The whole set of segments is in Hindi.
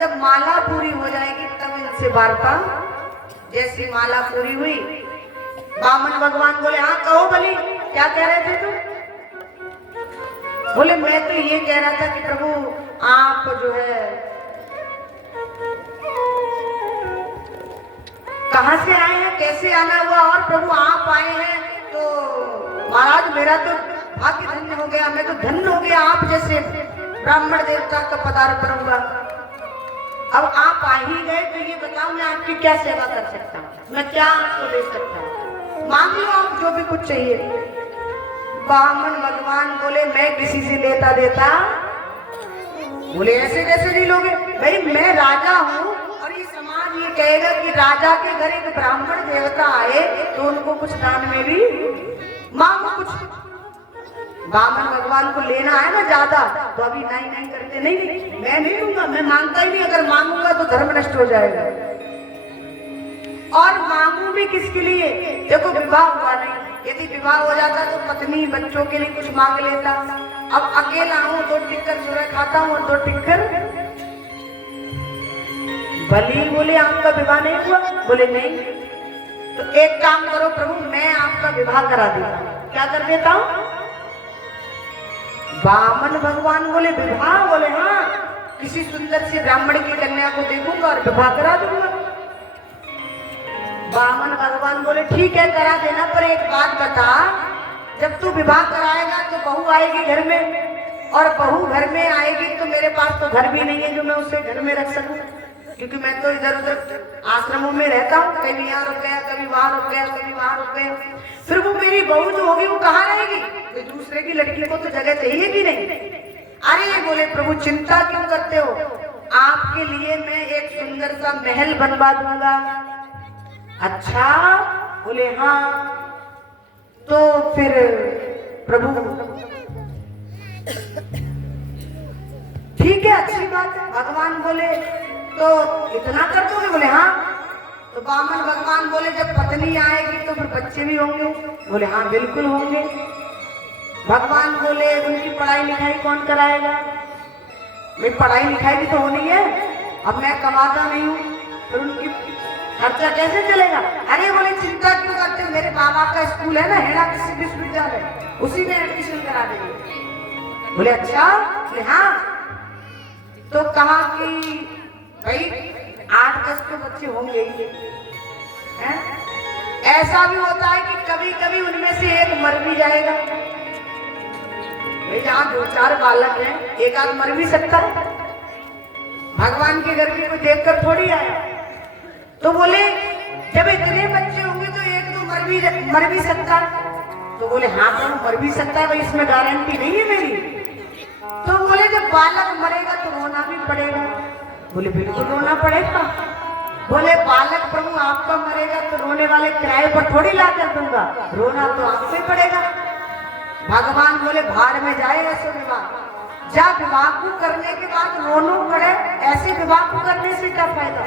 जब माला पूरी हो जाएगी तब इनसे वार्ता। जैसी माला पूरी हुई, बामन भगवान बोले हाँ कहो बलि, क्या कह रहे थे तुम? बोले मैं तो ये कह रहा था कि प्रभु आप जो है कहाँ से आए हैं, कैसे आना हुआ, और प्रभु आप आए हैं तो महाराज मेरा तो भाग्य धन्य हो गया, मैं तो धन्य हो गया, आप जैसे ब्राह्मण देवता का पदार्पण हुआ। अब आप आ ही गए तो ये बताओ मैं आपकी क्या सेवा कर सकता हूँ, मैं क्या आपको दे सकता हूँ, मांग लो आप जो भी कुछ चाहिए। बामन भगवान बोले मैं किसी से लेता देता। बोले ऐसे कैसे नहीं लोगे? भाई मैं राजा हूँ और ये समाज ये कहेगा कि राजा के घर एक ब्राह्मण देवता आए तो उनको कुछ दान में भी मांगो कुछ। बामन भगवान को लेना है ना ज्यादा, तो अभी नहीं करते, नहीं मैं नहीं दूंगा, मैं मांगता ही नहीं, अगर मांगूंगा तो धर्म नष्ट हो जाएगा। और मांगू भी किसके लिए? देखो विवाह हुआ नहीं, यदि विवाह हो जाता तो पत्नी बच्चों के लिए कुछ मांग लेता। अब अकेला हूँ, 2 टिक्कर सुबह खाता हूँ और 2 टिक्कर। बलि बोले आपका विवाह नहीं हुआ? बोले नहीं। तो एक काम करो प्रभु, मैं आपका विवाह करा देता हूँ। क्या कर देता हूँ? बामन भगवान बोले विवाह? बोले हाँ, किसी सुंदर सी ब्राह्मण की कन्या को देखूंगा और विवाह करा दूंगा। बामन भगवान बोले ठीक है करा देना, पर एक बात बता, जब तू विवाह कराएगा तो बहू आएगी घर में, और बहू घर में आएगी तो मेरे पास तो घर भी नहीं है जो मैं उसे घर में रख सकूं, क्योंकि मैं तो इधर उधर आश्रमों में रहता हूँ, कभी यहाँ रुक गया, कभी वहां रुक गया, कभी वहां रुक गया। फिर वो मेरी बहू जो होगी वो कहाँ रहेगी? तो दूसरे की लड़की को तो जगह चाहिए कि नहीं? अरे बोले प्रभु चिंता क्यों करते हो, आपके लिए मैं एक सुंदर सा महल बनवा दूंगा। अच्छा? बोले हाँ। तो फिर प्रभु ठीक है, अच्छी बात है। भगवान बोले तो इतना कर दोगे? बोले हाँ। तो बामन भगवान बोले जब पत्नी आएगी तो फिर बच्चे भी होंगे? बोले हाँ बिल्कुल होंगे। भगवान बोले उनकी पढ़ाई लिखाई कौन कराएगा? मेरी पढ़ाई लिखाई भी तो होनी है, अब मैं कमाता नहीं हूँ, फिर उनकी खर्चा कैसे चलेगा? अरे बोले चिंता क्यों करते हो, मेरे बाबा का स्कूल है ना हेड़ा कृषि विश्वविद्यालय, उसी में एडमिशन करा देंगे। बोले अच्छा? बोले हाँ। तो कहा कि भाई 8-10 तो बच्चे होंगे ही। ऐसा भी होता है कि कभी कभी उनमें से एक मर भी जाएगा। भाई जहाँ 2-4 बालक हैं, एक आध मर भी सकता है, भगवान के घर में कोई देखकर थोड़ी आया। तो बोले जब इतने बच्चे होंगे तो एक तो मर भी सकता है। तो बोले हाँ प्रभु मर भी सकता है, भाई इसमें गारंटी नहीं है मेरी। तो बोले जब बालक मरेगा तो रोना भी पड़ेगा? बोले बिल्कुल रोना पड़ेगा। बोले बालक प्रभु आपका मरेगा तो रोने वाले किराए पर थोड़ी ला कर दूंगा, रोना तो आपको ही पड़ेगा। भगवान बोले भार में जाए ऐसे विवाह, जब विवाह को करने के बाद रोनो पड़े, ऐसे विवाह को करने से क्या फायदा?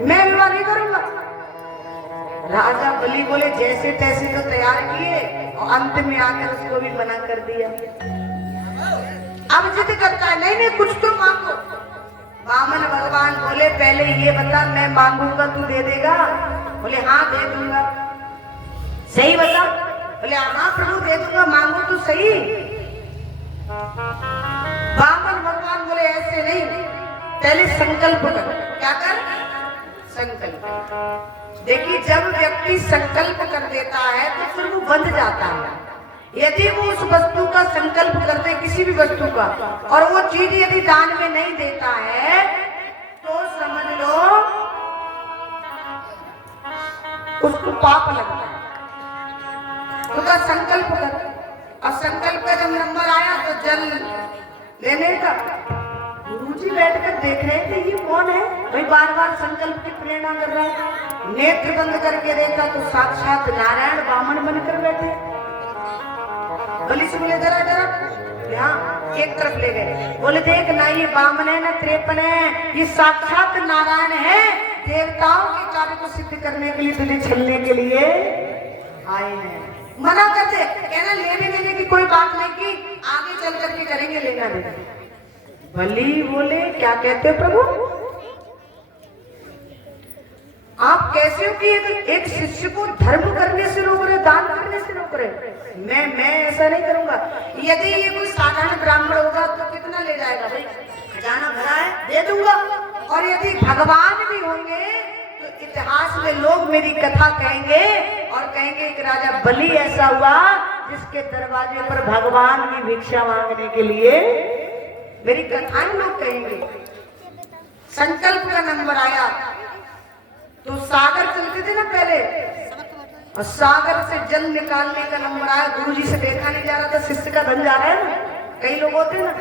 मैं विवाह नहीं करूंगा। राजा बलि बोले जैसे तैसे तो तैयार किए और अंत में आकर उसको भी मना कर दिया। अब जिद करता है नहीं कुछ तो मांगो। बामन भगवान बोले पहले ये बता, मैं मांगूंगा तू दे देगा? बोले हाँ दे दूंगा। सही बता? बोले हाँ प्रभु दे दूंगा, मांगो तो सही। बामन भगवान बोले ऐसे नहीं, पहले संकल्प कर। क्या कर? संकल्प। देखिए जब व्यक्ति संकल्प कर देता है तो फिर वो बंध जाता है। यदि वो उस वस्तु का संकल्प करते, किसी भी वस्तु का, और वो चीज यदि दान में नहीं देता है तो समझ लो उसको पाप लगता है। उसका संकल्प कर, और संकल्प का जब नंबर आया तो जल लेने का। गुरुजी बैठकर देख रहे थे ये कौन है, भाई बार बार संकल्प की प्रेरणा कर रहा है। नेत्र बंद करके देखा तो साक्षात नारायण बामन बनकर बैठे। बलि से बोले जरा यहाँ एक तरफ ले गए। बोले देख ना ये बामन है ना त्रेपन है, ये साक्षात नारायण है, देवताओं के कार्य को सिद्ध करने के लिए, तुझे छलने के लिए आए हैं। मना करते, कहना लेने देने की कोई बात नहीं की, आगे चल करके करेंगे लेना देना। बलि बोले क्या कहते प्रभु? ऐसे हो कि एक शिष्य को धर्म करने से रोक रहे, दान करने से रोक रहे। मैं ऐसा नहीं करूंगा। यदि ये कोई साधारण ब्राह्मण होगा तो कितना ले जाएगा भाई, खजाना भरा है दे दूंगा। और यदि भगवान भी होंगे तो इतिहास में लोग मेरी कथा कहेंगे और कहेंगे कि राजा बलि ऐसा हुआ जिसके दरवाजे पर भगवान की भिक्षा मांगने के लिए, मेरी कथाएं लोग कहेंगे। संकल्प का नंबर आया तो सागर चलते थे ना पहले, और सागर से जल निकालने का नंबर आया। गुरुजी से देखा नहीं जा रहा था, शिष्य का धन जा रहा है ना। कई लोग होते ना,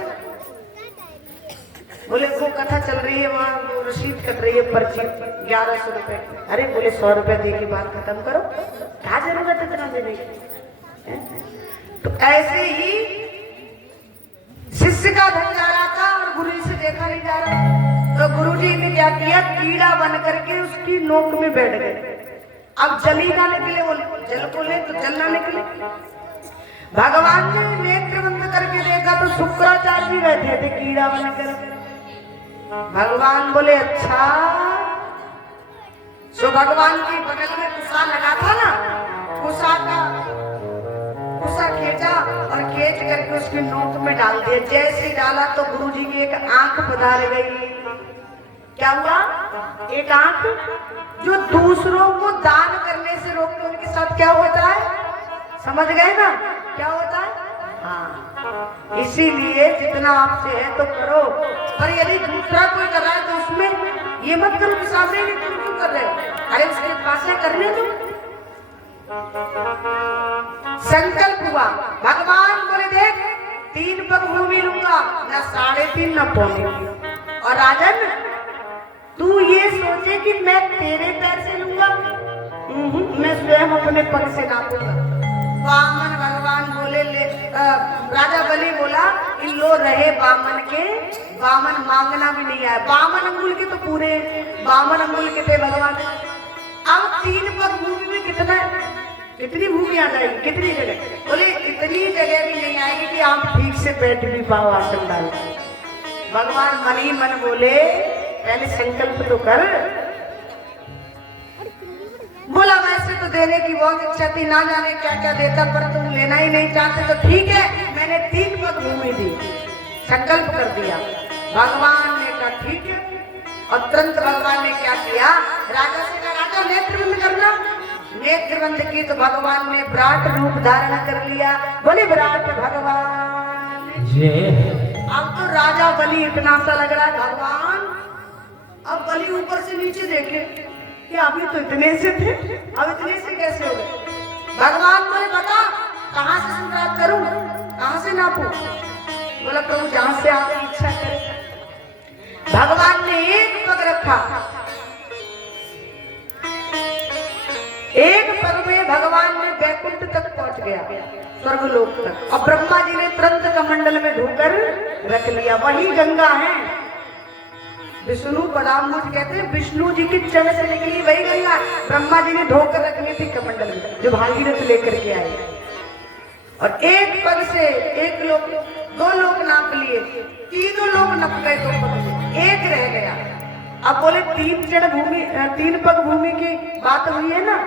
बोले वो कथा चल रही है वहां, वो रसीद कट रही है पर्ची 1100 रुपए। अरे बोले 100 रुपए दे के बात खत्म करो, क्या जरूरत है इतना देने की। तो ऐसे ही शिष्य का धन जा रहा था और गुरुजी से देखा नहीं जा रहा। तो गुरुजी ने क्या किया, कीड़ा बन करके उसकी नोक में बैठ गए। अब जल ही ना निकले, वो जल को ले तो जल ना निकले। भगवान ने नेत्र बंद करके देखा तो शुक्राचार्य भी बैठे थे कीड़ा बनकर। भगवान बोले अच्छा। सो भगवान की बगल में कुसा लगा था ना, कुसा खींचा और खींच करके उसकी नोक में डाल दिया। जैसे डाला तो गुरुजी की एक आंख पधार गई। क्या हुआ, एक आंख जो दूसरों को दान करने से रोकते, उनके साथ क्या होता है, समझ गए ना क्या होता है। हाँ, इसीलिए जितना आपसे है तो करो, पर यदि दूसरा कोई कर रहा है तो उसमें ये मत करो कि सामने नहीं, तुम क्यों कर रहे हो, अरे उसके पास करने दो। संकल्प हुआ, भगवान बोले देख 3 पग भूमि लूंगा, न 3.5 न 4। और राजन तू ये सोचे कि मैं तेरे पैर से लूंगा, मैं स्वयं अपने पग से नापूंगा। वामन भगवान बोले राजा बलि बोला इन लो रहे बामन के, बामन मांगना भी नहीं आया। 52 अंगुल के तो पूरे 52 अंगुल के थे भगवान। अब 3 पग भूमि में कितनी भूमि आ जाएगी, कितनी जगह, बोले इतनी जगह भी नहीं आएगी कि आप ठीक से बैठ भी पाओ आसन डाल। भगवान मन ही मन बोले पहले संकल्प तो कर। बोला वैसे तो देने की बहुत इच्छा थी, ना जाने क्या क्या देता, पर तुम लेना ही नहीं चाहते तो ठीक है, मैंने 3 पग भूमि दी, संकल्प कर दिया। भगवान ने कहा ठीक है, और तुरंत भगवान ने क्या किया, राजा से कहा राजा नेत्र बंद करना। नेत्र बंद की तो भगवान ने विराट रूप धारण कर लिया। बोले विराट भगवान। अब तो राजा बलि इतना सा लग रहा है भगवान। अब बलि ऊपर से नीचे देखे कि अभी तो इतने से थे, अब इतने से कैसे हो गए। भगवान बोले बता कहां से शुरुआत करूं, कहां से नापू। बोला प्रभु जहां से आपकी इच्छा करे। भगवान ने एक पग रखा, एक पग में भगवान ने वैकुंठ तक पहुंच गया, स्वर्गलोक तक। और ब्रह्मा जी ने तुरंत कमंडल में धोकर रख लिया। वही गंगा है, विष्णु पदाम्बुज कहते हैं, विष्णु जी के चरण से निकली वही गंगा ब्रह्मा जी ने धोकर रखनी थी कमंडल में, जो भागीरथ लेकर के आए। और एक पग से एक लोक, 2 लोक नाप लिए, 3 लोक नप गए 2 पग से, एक रह गया। अब बोले 3 पग भूमि की बात हुई है ना,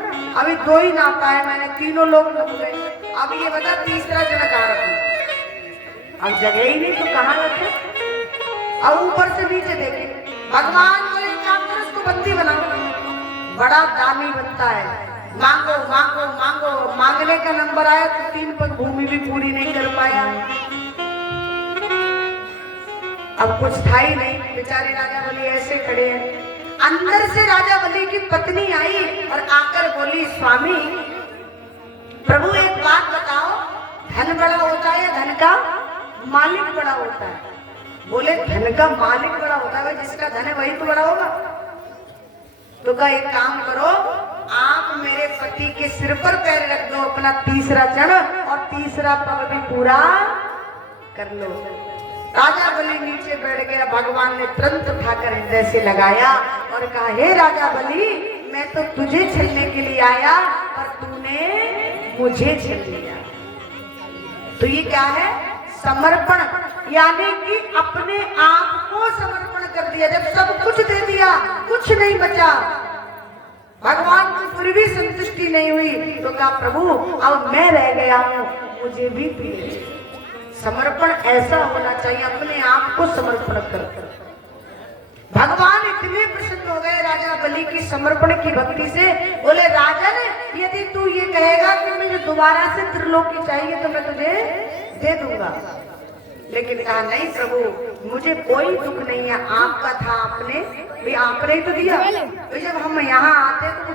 अभी 2 ही नापा है मैंने, 3 लोक नप गए। अब ये बता तीसरा जन कहाँ रखूं, अब जगह ही नहीं तो कहाँ रखे। अब ऊपर से नीचे देखे, भगवान बोले चाकर उसको बंदी बनाओ, बड़ा दानी बनता है, मांगो मांगो मांगो। मांगने का नंबर आया तो 3 पग भूमि भी पूरी नहीं कर पाया। अब कुछ था ही नहीं, बेचारे राजा बलि ऐसे खड़े हैं। अंदर से राजा बलि की पत्नी आई और आकर बोली स्वामी प्रभु एक बात बताओ, धन बड़ा होता है या धन का मालिक बड़ा होता है। बोले धन का मालिक बड़ा होता है, जिसका धन है वही तो बड़ा होगा। तो कहा एक काम करो, आप मेरे पति के सिर पर पैर रख दो अपना तीसरा चरण, और तीसरा पग भी पूरा कर लो। राजा बलि नीचे बैठ गया। भगवान ने तुरंत उठाकर हृदय से लगाया और कहा हे राजा बलि मैं तो तुझे छलने के लिए आया, पर तूने मुझे छल लिया। तो ये क्या है, समर्पण, यानी कि अपने आप को समर्पण कर दिया। जब सब कुछ दे दिया कुछ नहीं बचा, भगवान को फिर भी संतुष्टि नहीं हुई तो कहा प्रभु अब मैं रह गया हूँ, मुझे भी दीजिए। समर्पण ऐसा होना चाहिए, अपने आप को समर्पण कर। भगवान इतने प्रसन्न हो गए राजा बलि की समर्पण की भक्ति से, बोले राजन यदि तू ये कहेगा कि मुझे दोबारा से त्रिलोकी चाहिए तो मैं तुझे दे दूंगा। लेकिन कहा नहीं प्रभु मुझे कोई दुख नहीं है, आपका था आपने भी आपने ही तो दिया। जब हम यहाँ आते तो